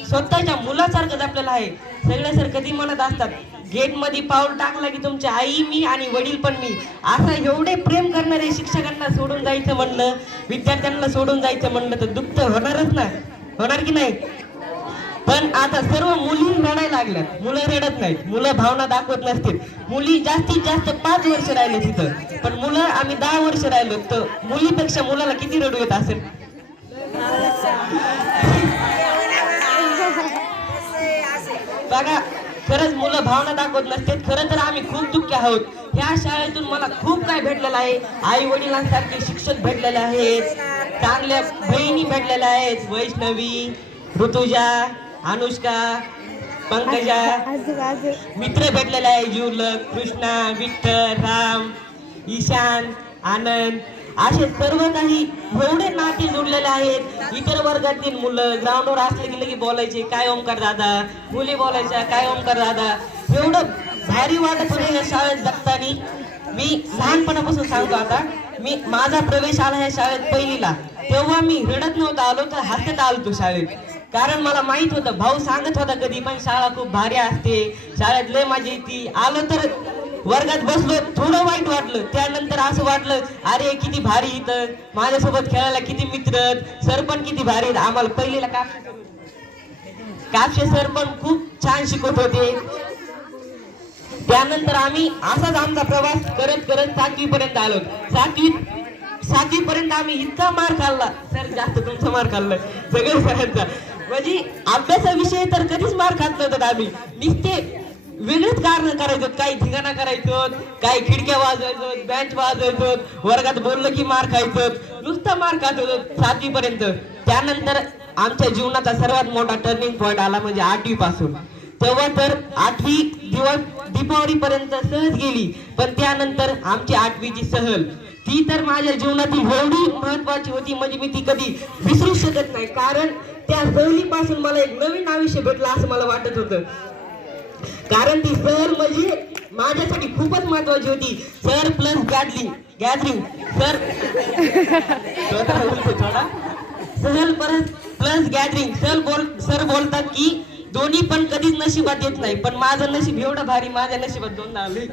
स्वतःच्या मुलासारखं जपलेलं आहे. सगळे सर कधी म्हणत असतात, गेटमध्ये पाऊल टाकला की तुमची आई मी आणि वडील पण मी. असं एवढे प्रेम करणारे शिक्षकांना सोडून जायचं म्हणलं, विद्यार्थ्यांना सोडून जायचं म्हणलं तर दुःख तर होणारच ना, होणार की नाही. पण आता सर्व मुली रडायला लागल्यात. मुलं रडत नाहीत, मुलं भावना दाखवत नसतील. मुली जास्तीत जास्त 5 वर्ष राहिले तिथं, पण मुलं आम्ही 10 वर्ष राहिलो. तर मुलीपेक्षा मुलाला किती रडू येत असेल. बघा खरंच मुलं भावना दाखवत नसतात. खरं तर आम्ही खूप दुःखी आहोत. ह्या शाळेतून मला खूप काय भेटलेलं आहे. आई वडिलांसारखे शिक्षक भेटलेले आहेत, चांगल्या बहिणी भेटलेल्या आहेत, वैष्णवी, ऋतुजा, अनुष्का, पंकजा, मित्र भेटलेले आहे, जीवलक, कृष्णा, विठ्ठल, राम, ईशान, आनंद, असे सर्व काही एवढे नाते जोडलेले आहेत. इतर वर्गातील मुलं ग्राउंडवर असले की लगे बोलायचे काय ओमकार दादा, मुली बोलायच्या काय ओमकार दादा. एवढं भारी वाटत होतं या शाळेत जगताना. मी लहानपणापासून सांगतो, आता मी माझा प्रवेश आला या शाळेत पहिलीला, तेव्हा मी रडत नव्हता आलो तर हसत आलो शाळेत. कारण मला माहित होतं, भाऊ सांगत होता कधी पण शाळा खूप भारी असते, शाळेत लय मजा येते. आलो तर वर्गात बसलो, थोडं वाईट वाटलं. त्यानंतर असं वाटलं अरे किती भारी इथं, माझ्यासोबत खेळायला किती मित्र, सर पण किती भारी. आम्हाला पहिलेला कापशे सर पण खूप छान शिकवत होते. त्यानंतर आम्ही असाच आमचा प्रवास करत करत 7वी पर्यंत आलो. 7वी पर्यंत आम्ही इतका मार खाल्ला, सर जास्त तुमचा मार खाल्ला सगळं सरांचा. म्हणजे अभ्यासाविषयी तर कधीच मार खात नव्हतं आम्ही. नुसते वेगळेच कारण करायचो, काही ठिकाणा करायचो, काही खिडक्या वाजवायचो, बेंच वाजवायचो, वर्गात बोललं की मार खायचो, नुसता मार खात होतो 7वी पर्यंत. त्यानंतर आमच्या जीवनाचा सर्वात मोठा टर्निंग पॉइंट आला म्हणजे 8वी पासून. तेव्हा तर 8वी दीपावली पर्यंत सहज गेली, पण त्यानंतर आमची 8वीची सहल ती तर माझ्या जीवनातील एवढी महत्वाची होती, म्हणजे मी ती कधी विसरू शकत नाही. कारण त्या सहलीपासून मला एक नवीन आयुष्य भेटलं असं मला वाटत होतं. कारण ती सहल म्हणजे माझ्यासाठी खूपच महत्वाची होती. सर प्लस गॅदरिंग सहल प्लस गॅदरिंग. सर बोलतात की दोन्ही पण कधीच नशिबात येत नाही, पण माझं नशीब एवढं भारी, माझ्या नशिबात दोनदा आले.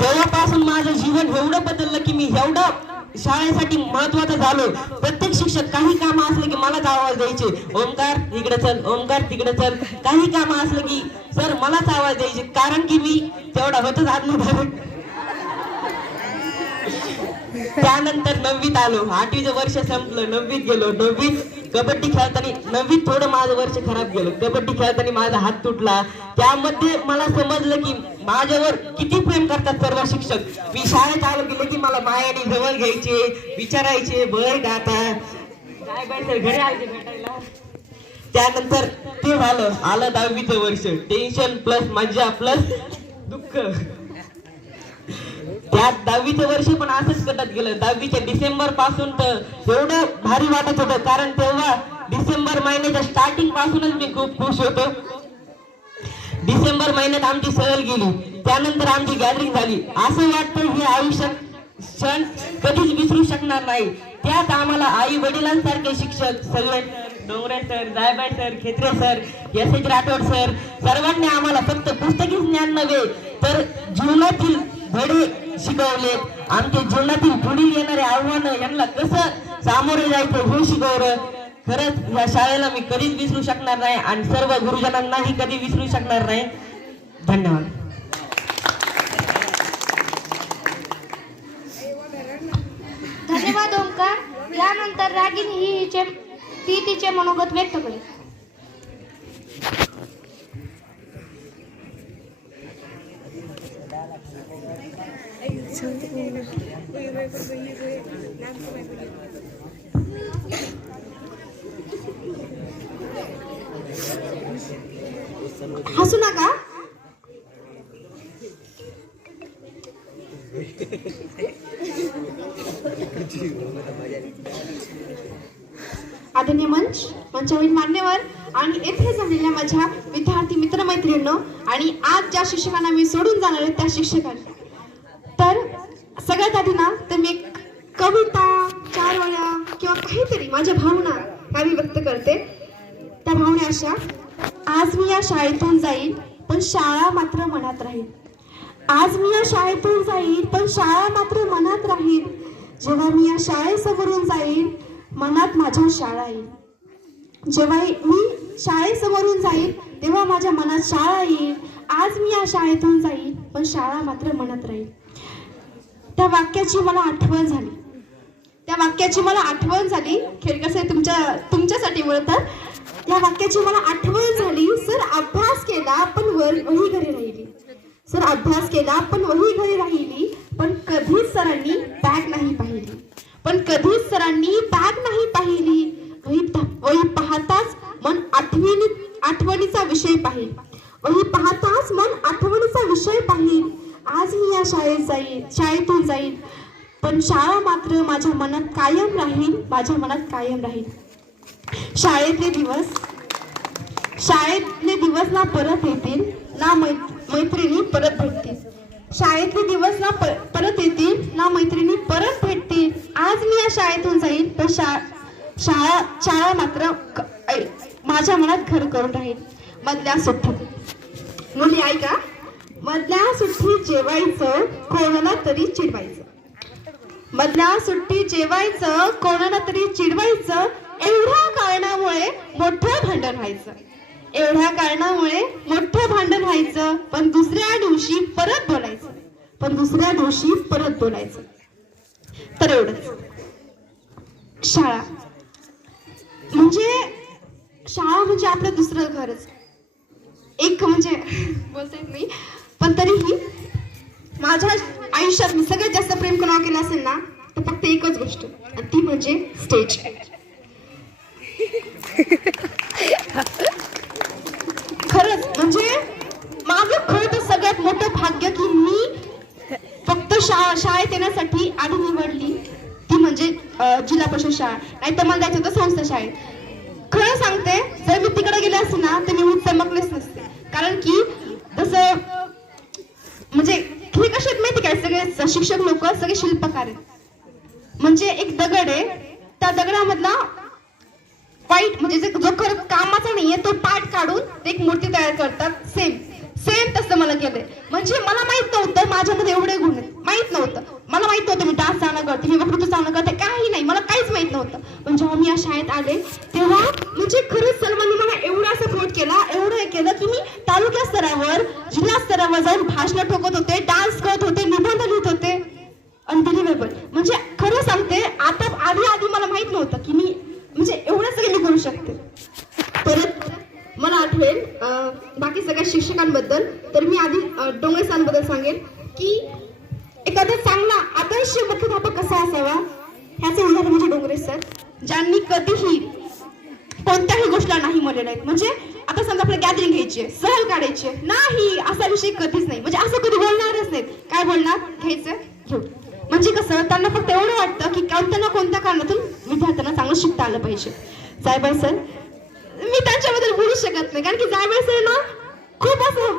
तेव्हापासून माझं जीवन एवढं बदललं की मी एवढं शाळेसाठी महत्वाचं झालो. प्रत्येक शिक्षक काही काम असलं की मलाच आवाज द्यायचे, ओमकार इकडे चल, ओमकार तिकडे चल. काही काम असलं की सर मलाच आवाज द्यायचे, कारण की मी तेवढा होतच आत्मधारक. त्यानंतर 9वीत आलो, 8वीचं वर्ष संपलं, 9वीत गेलो. 9वीत कबड्डी खेळताना, 9वीत थोडं माझं वर्ष खराब गेलं. कबड्डी खेळताना माझा हात तुटला. त्यामध्ये मला समजलं की माझ्यावर किती प्रेम करतात सर्व शिक्षक. मी शाळेत आलो गेले की मला मायाने जवळ घ्यायचे, विचारायचे बरं का आता काय बाय सर घरी आले भेटायला. त्यानंतर ते आलं 10वीचं वर्ष. टेन्शन प्लस मजा प्लस दुःख. त्यात 10वीचं वर्ष पण असंच कटत गेलं. 10वीच्या डिसेंबर पासून तर एवढं भारी वाटत होतं, कारण तेव्हा डिसेंबर महिन्याच्या स्टार्टिंग पासूनच मी खूप खुश होतो. डिसेंबर महिन्यात आमची सहल गेली, त्यानंतर आमची गॅदरिंग झाली. असं वाटतं हे आयुष्यात क्षण कधीच विसरू शकणार नाही. त्यात आम्हाला आई वडिलांसारखे शिक्षक सगळे Dongre sir, Jaibai sir, Khetre sir, SH. Rathod sir, सर्वांनी आम्हाला फक्त पुस्तकी ज्ञान नव्हे तर जीवनातील धडे शिकवले. आमच्या जीवनातील पुढील येणारे आव्हानं यांना कसं सामोरे जायचं हे शिकवलं. खरंच या शाळेला मी कधीच विसरू शकणार नाही आणि सर्व गुरुजनांनाही कधी विसरू शकणार नाही. धन्यवाद. धन्यवाद ओमकार. यानंतर रागिनी ती तिचे मनोगत व्यक्त करेल. हसू नका. आदरणीय मंचावरील मान्यवर आणि येथे जमलेल्या माझ्या विद्यार्थी मित्रमैत्रिणींनो आणि आज ज्या शिक्षकांना मी सोडून जाणार आहे त्या शिक्षकांना, तर सगळ्यात आधी ना तर मी एक कविता 4 वेळा किंवा काहीतरी माझ्या भावना ह्या मी व्यक्त करते. त्या भावना अशा: आज मी या शाळेतून जाईल पण शाळा मात्र मनात राहील. आज मी या शाळेतून जाईल पण शाळा मात्र मनात राहील. जेव्हा मी या शाळेसमोरून जाईल मनात माझ्या शाळा येईल. जेव्हा मी शाळेसमोरून जाईल तेव्हा माझ्या मनात शाळा येईल. आज मी या शाळेतून जाईल पण शाळा मात्र मनात राहील. त्या वाक्याची मला आठवण झाली. खेळ कसं आहे तुमच्यासाठी बोलतात. या वाक्याची मला आठवण झाली. सर अभ्यास केला पण वही घरी राहिली. सर अभ्यास केला पण वही घरी राहिली. पण कधीच सरांनी बॅग नाही पाहिली. पण कधीच सरांनी बॅग नाही पाहिली. वही पाहताच मन आठवणीचा विषय पाहिल. वही पाहताच मन आठवणीचा विषय पाहिल. आज मी या शाळेतून जाईल. पण शाळा मात्र माझ्या मनात कायम राहील. माझ्या मनात कायम राहील. शाळेतले दिवस ना परत येतील ना मैत्रिणी परत भेटतील. शाळेतले दिवस ना परत येतील ना मैत्रिणी परत भेटतील. आज मी या शाळेतून जाईल पण शाळा मात्र माझ्या मनात घर करून राहील. मधल्या सुट्टीत मुली ऐका. मधल्या सुट्टीत जेवायचं कोणाला तरी चिडवायचं. मधल्या सुट्टीत जेवायचं कोणाला तरी चिडवायचं. एवढ्या कारणामुळे मोठं भांडण व्हायचं. एवढ्या कारणामुळे मोठं भांडण व्हायचं. पण दुसऱ्या दिवशी परत बोलायचं. तर एवढंच. शाळा म्हणजे आपलं दुसरं घरच. एक म्हणजे बोलता येत नाही पण तरीही माझ्या आयुष्यात मी सगळ्यात जास्त प्रेम कोणावर केलं असेल ना तर फक्त एकच गोष्ट आणि ती म्हणजे स्टेज. खरंच म्हणजे माझं खरं तर सगळ्यात मोठं भाग्य की मी फक्त शाळेत येण्यासाठी आधी निवडली ती म्हणजे जिल्हा परिषद शाळा. नाही तर मला जायचं होतं संस्था शाळेत. खरं सांगते जर मी तिकडे गेले असते ना तर मी चमकलेच नसते. कारण की जसं म्हणजे हे कसे आहेत माहिती काय सगळे शिक्षक लोक सगळे शिल्पकार आहेत. म्हणजे एक दगड आहे त्या दगडामधला वाईट म्हणजे जो खरं कामाचा नाहीये तो पाठ काढून ते एक मूर्ती तयार करतात. सेम तसं मला केलंय. म्हणजे मला माहित नव्हतं माझ्यामध्ये एवढे गुण आहेत. माहित नव्हतं. मला माहित नव्हतं मी डान्स चांगला करते मी वक्तृत्व चांगलं करते काही नाही. मला काहीच माहित नव्हतं. पण जेव्हा मी या शाळेत आले तेव्हा म्हणजे खरंच सर्वांनी मला एवढा सपोर्ट केला. एवढं केलं की मी तालुका स्तरावर जिल्हा स्तरावर जाऊन भाषण ठोकत होते. डान्स करत होते. निबंध लिहित होते. अनबिलिव्हेबल. म्हणजे खरं सांगते आता आधी मला माहित नव्हतं की मी म्हणजे एवढं सगळं मी करू शकते. परत मला आठवेल बाकी सगळ्या शिक्षकांबद्दल तर मी आधी डोंगरे सरांबद्दल सांगेल की एखादा चांगला आदर्श मुख्याध्यापक कसा असावा ह्याचे उदाहरण म्हणजे डोंगरे सर ज्यांनी कधीही कोणत्याही गोष्टीला नाही म्हणले नाहीत. म्हणजे आता समजा आपल्याला गॅदरिंग घ्यायची सहल काढायची नाही असा विषय कधीच नाही. म्हणजे असं कधी बोलणारच नाहीत. काय बोलणार घ्यायचं घेऊ. म्हणजे कसं त्यांना फक्त एवढं वाटतं की कोणत्या ना कोणत्या कारणातून विद्यार्थ्यांना चांगलं शिकता आलं पाहिजे. जायबाई सर मी त्यांच्याबद्दल बोलू शकत नाही कारण की जायबाई सर ना खूप असं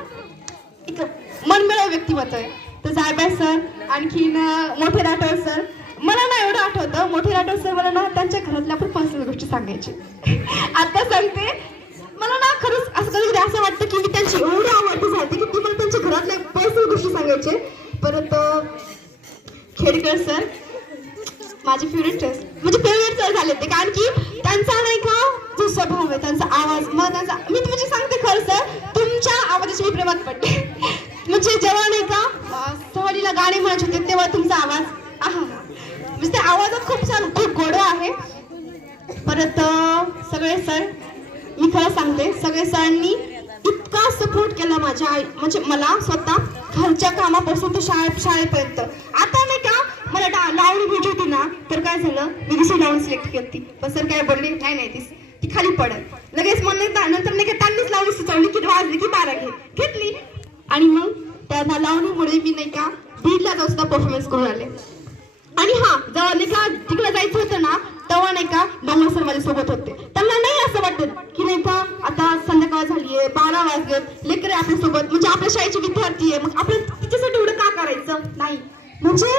एक मनमिळावू व्यक्तिमत्व आहे. तर जायबाई सर आणखीन मोठे राठोड सर मला ना एवढं आठवतं. मोठे राठोड सर मला ना त्यांच्या घरातल्या पण पर्सनल गोष्टी सांगायची. आता सांगते मला ना खरंच असं कधी असं वाटतं की मी त्यांची एवढी आवडती झाली की ती मला त्यांच्या घरातल्या पर्सनल गोष्टी सांगायचे. परत खेडकर सर माझे फेवरेट सर झाले ते कारण की त्यांचा नाही का जो स्वभाव आहे त्यांचा आवाज मग त्यांचा मी म्हणजे सांगते खरं सर तुमच्या आवाजाची मी प्रेमात पडते. म्हणजे जेव्हा नाही का सहलीला गाणे म्हणत होते तेव्हा तुमचा आवाज म्हणजे त्या आवाजात खूप गोडवा आहे. परत सगळे सर मी खरं सांगते सगळे सरांनी इतका सपोर्ट केला माझ्या म्हणजे मला स्वतः घरच्या कामापासून तर शाळेपर्यंत. आता नाही का मला लावणी घ्यायची होती ना तर काय झालं मी दुसरी लावणी सिलेक्ट केली. पण सर काय बोलले नाही ती खाली पडत. लगेच म्हणलं नंतर नाही का त्यांनीच लावणी सुचवली की वाजली की 12 घेतली. आणि मग त्या लावणीमुळे मी नाही का बीडला जाऊ सुद्धा परफॉर्मन्स करून आले. आणि जेव्हा नाही का तिकडे जायचं होतं ना तेव्हा नाही का डोंगरे सर माझ्या सोबत होते. त्यांना नाही असं वाटत की नाही का आता संध्याकाळ झालीये 12 वाजलेत लेकरे आपल्या सोबत म्हणजे आपल्या शाळेचे विद्यार्थी आहे मग आपण तिच्यासाठी एवढं का करायचं नाही. म्हणजे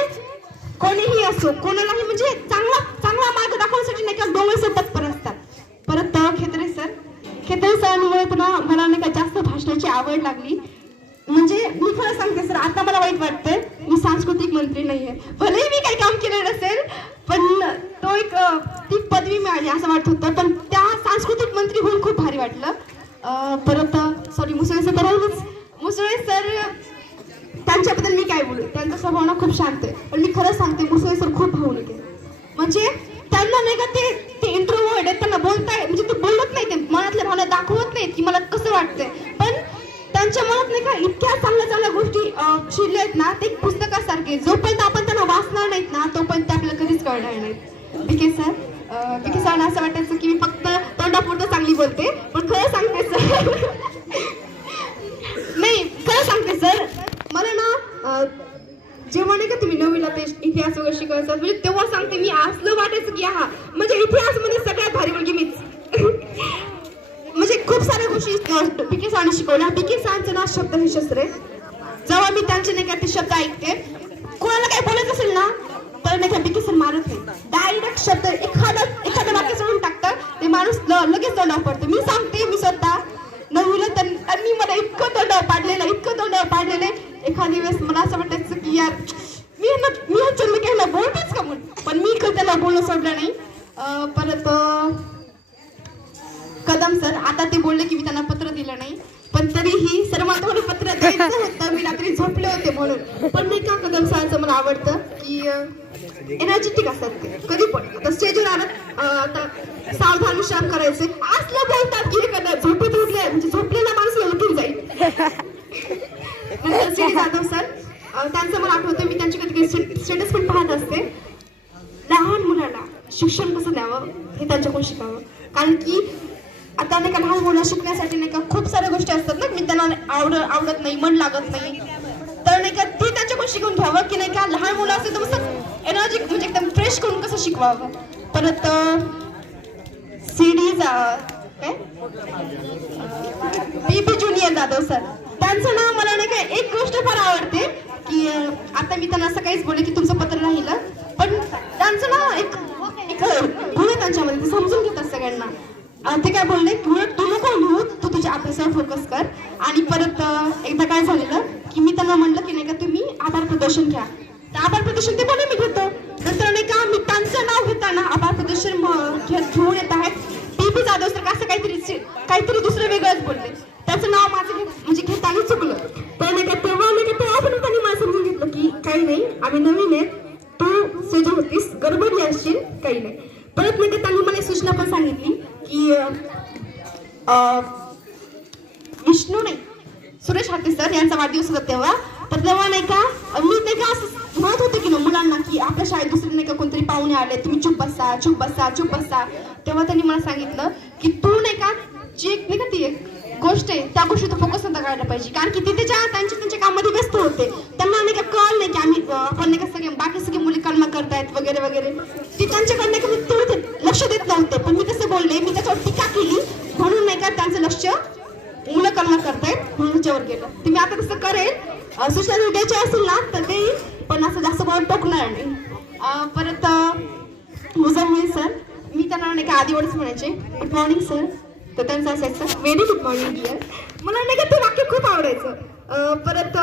कोणीही असो कोणालाही म्हणजे चांगला मार्ग दाखवण्यासाठी नाही का डोंगरे सर तत्पर असतात. परत खेतरे सरांमुळे मला नाही का जास्त भाषणाची आवड लागली. म्हणजे मी खरं सांगते सर आता मला वाईट वाटतंय मी सांस्कृतिक मंत्री नाहीये. भलेही मी काही काम केलं नसेल पण तो ती पदवी मिळाली असं वाटत होतं. पण त्या सांस्कृतिक मंत्री होऊन खूप भारी वाटलं. परत सॉरी मुसळे सर तर राहिलंच. मुसळे सर त्यांच्याबद्दल मी काय बोलू त्यांचा स्वभाव ना खूप शांत आहे. पण मी खरं सांगते मुसळे सर खूप भावनिक आहे. म्हणजे त्यांना नाही का ते इंट्रोवर्ट आहेत त्यांना बोलताय म्हणजे ते बोलत नाही ते मनातल्या नाहीत की मला कसं वाटतंय, पण त्यांच्या मनात नाही का इतक्या चांगल्या चांगल्या गोष्टी शिरल्या आहेत ना, ते पुस्तकासारखे. जोपर्यंत आपण त्यांना वाचणार नाहीत ना तोपर्यंत आपल्याला कधीच कळणार नाहीत. बीके सरांना असं वाटायचं की मी फक्त तोंडापुरतं चांगली बोलते, पण खरं सांगते सर नाही, खरं सांगते सर, मला ना जेव्हा नाही का तुम्ही नववीला ते इतिहास वगैरे शिकवायचा म्हणजे तेव्हा सांगते मी असलं वाटायचं की हा म्हणजे इतिहास मध्ये सगळ्यात भारी मुलगी मीच. म्हणजे खूप साऱ्या गोष्टी बीके सरांनी शिकवल्या. बीके सरांचं ना शब्दविशस्त्र आहे. जेव्हा मी त्यांचे नाही का ते शब्द ऐकते, कोणाला काय बोलायचं असेल ना तर नाही का बीके सर मारत नाही, डायरेक्ट शब्द एखादं वाक्य सोडून टाकतं, ते माणूस लगेच तोंडावर पडतं. मी सांगते, मी स्वतः नववीला त्यांनी मला इतकं तोंडावर पाडलेलं एखादी वेळेस मला असं वाटायचं की यार मी जन्म घ्यायला बोलतेच का म्हणून, पण मी त्याला बोलणं सोडलं नाही. परत कदम सर, आता ते बोलले की मी त्यांना पत्र दिलं नाही, पण तरीही सर्वांना थोडं पत्र द्यायचं होतं. मी रात्री झोपले होते म्हणून. पण नाही का कदम सरांचं मला आवडतं की एनर्जेटिक असतात ते कधी पण. आता स्टेजवर आलं आता सावधान विश्राम करायचे असलं बोलतात की हे झोपेत उठले म्हणजे झोपलेला माणूस उठून जाईल. नंतर श्री जाधव सर, त्यांचं मला आठवतं, मी त्यांची कधी स्टेटस पण पाहत असते. लहान मुलाला शिक्षण कसं द्यावं हे त्यांच्याकडून शिकावं, कारण की आता नाही का लहान मुलं शिकण्यासाठी नाही का खूप साऱ्या गोष्टी असतात ना, मी त्यांना आवडत नाही, मन लागत नाही, तर नाही का ते त्यांच्याकडून शिकून घ्यावं की नाही का लहान मुलं असेल तर मस्त एनर्जी म्हणजे एकदम फ्रेश करून कसं शिकवावं. परत सीडीज काय पीपी ज्युनियर जाधव सर, त्यांचं नाव मला नाही का एक गोष्ट फार आवडते की आता मी त्यांना असं काहीच बोलले की तुमचं पत्र राहिलं, पण त्यांचं ना एक गुण आहे त्यांच्यामध्ये, ते समजून घेतात सगळ्यांना. ते काय बोलले, तू नको लिहू, तू तुझ्या अभ्यासावर फोकस कर. आणि परत एकदा काय झालेलं की मी त्यांना म्हणलं की नाही का तुम्ही आभार प्रदर्शन घ्या, तर आभार प्रदर्शन ते बोलले मी घेतो. नंतर नाही का मी त्यांचं नाव घेताना आभार प्रदर्शन घेऊन येत आहेत पीपी जाधव सर असं काहीतरी दुसरं वेगळंच बोलले, त्याचं नाव माझं म्हणजे घेताना चुकलं. तर नाही का तेव्हा नाही का तेव्हा पण त्यांनी मला समजून घेतलं की काही नाही, आम्ही नवीन आहेत, तू सजू होतीस, गडबडली असशील, काही नाही. परत नाही का त्यांनी मला सूचना पण सांगितली की विष्णू नाही सुरेश हाते सर यांचा वाढदिवस होता तेव्हा, तर तेव्हा नाही का मी नाही का असं म्हणत होते की ना मुलांना की आपल्या शाळेत दुसरे नाही का कोणतरी पाहुणे आले, तुम्ही चुप बसा. तेव्हा त्यांनी मला सांगितलं की तू नाही का जी एक नाही का ती एक गोष्ट आहे त्या गोष्टीचा फोकस नव्हता करायला पाहिजे, कारण की तिथे त्यांच्या कामामध्ये व्यस्त होते, त्यांना नाही का कळ नाही की आम्ही आपण नाही का सगळे बाकी सगळे मुली कलमा करतायत वगैरे वगैरे, ती त्यांच्याकडे नाही का मी तेवढे लक्ष देत नव्हते. पण मी कसं बोलले, मी त्याच्यावर टीका केली म्हणून नाही का त्यांचं लक्ष मुलं कलमा करतायत म्हणून त्याच्यावर गेलं. ते मी आता कसं करेल, सूचना द्यायचे असेल ना तर ते पण असं जास्त कोणाला टोकणार नाही. परत मुझम्मिल सर, मी त्यांना नाही का आधी एवढंच म्हणायचे गुड मॉर्निंग सर, तर त्यांचं असायचं व्हेरी गुड मॉर्निंग डिअर. मला नाही का ते वाक्य खूप आवडायचं. परत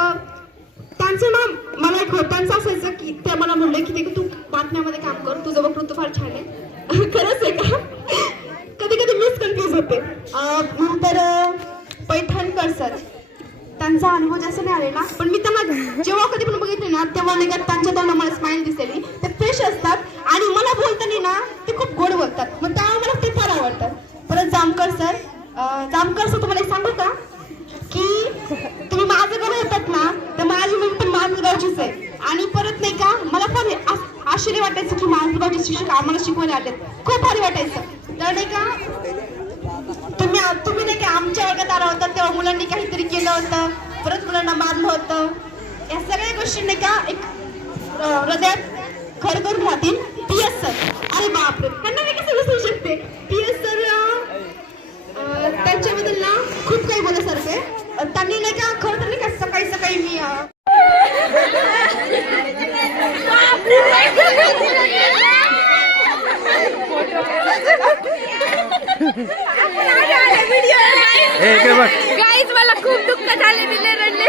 त्यांचं नाव मला त्यांचं असायचं की ते मला म्हणलं की ते तू बातम्यामध्ये काम कर, तुझं वक्तृत्व फार छान आहे. खरंच आहे का? कधी कधी मिस कन्फ्यूज होते. नंतर पैठणकर सर, त्यांचा अनुभव जास्त नाही आले ना, पण मी त्यांना जेव्हा कधी पण बघितले ना तेव्हा नाही का त्यांच्या तोंडाला मला स्माइल दिसली, ते फ्रेश असतात आणि मला बोलताना ना ते खूप गोड बोलतात, मग त्यामुळे मला ते फार आवडतात. परत जामकर सर, तुम्हाला एक सांगू का की तुम्ही माझं गाव येतात ना तर माझी मम्मी पण माझं गावचीच आहे. आणि परत नाही का मला फार आश्चर्य वाटायचं की माझं गावचे शिक्षक आम्हाला शिकवायला आलेत, खूप भारी वाटायचं. तर नाही का तुम्ही नाही का आमच्या वर्गात आला होता तेव्हा मुलांनी काहीतरी केलं होतं, परत मुलांना मारलं होतं, या सगळ्या गोष्टी नाही का एक हृदयात घर करून राहतील. PS सर, अरे बापरे, त्यांना मी कसं विसरू शकते. PS सर त्यांच्याबद्दल ना खूप काही बोलायसारखं आहे. त्यांनी नाही का खरं तर नाही का सकाळी मी गाईज मला खूप दुःख झाले, मी रडले.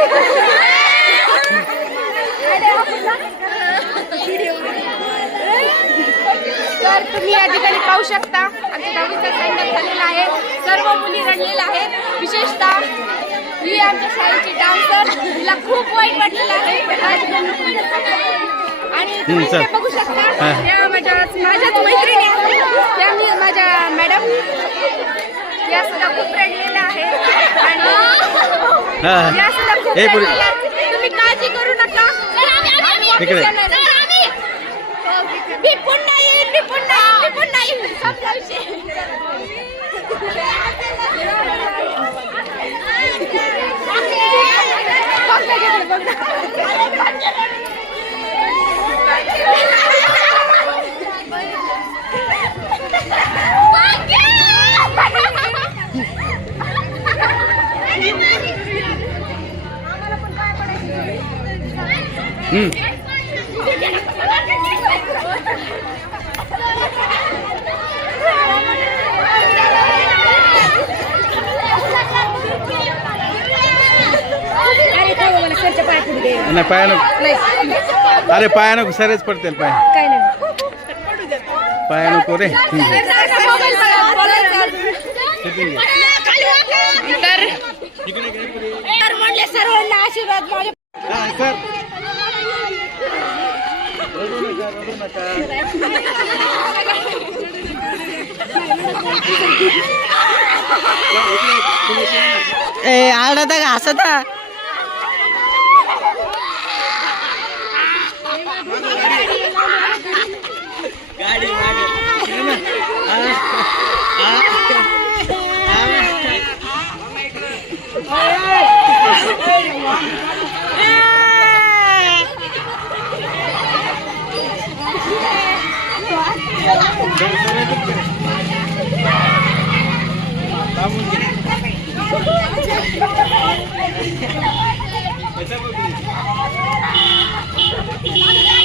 तर तुम्ही या ठिकाणी पाहू शकता आमच्या दहावीचा सायकल झालेला आहे, सर्व मुली रडलेल्या आहेत, विशेषतः ही आमच्या शाळेची डान्सर, तिला खूप वाईट वाटलेलं आहे. आणि तुम्ही इथे बघू शकता या माझ्याच मैत्रिणी, त्या माझ्या मॅडम या सुद्धा खूप रडलेल्या आहेत आणि हा या सुद्धा खूप हे पुढे. रडलेल्या आहेत. तुम्ही काळजी करू नका. इकडे. मी पुन्हा येईल, मी पुन्हा येईल, मी पुन्हा येईल. संपला विषय. नाही पाया नको अरे पाया नको सरच पडतील पाय पाया नको रे तर म्हणले सर्वांना आशीर्वाद माझे. सर आवडता का हसता Kita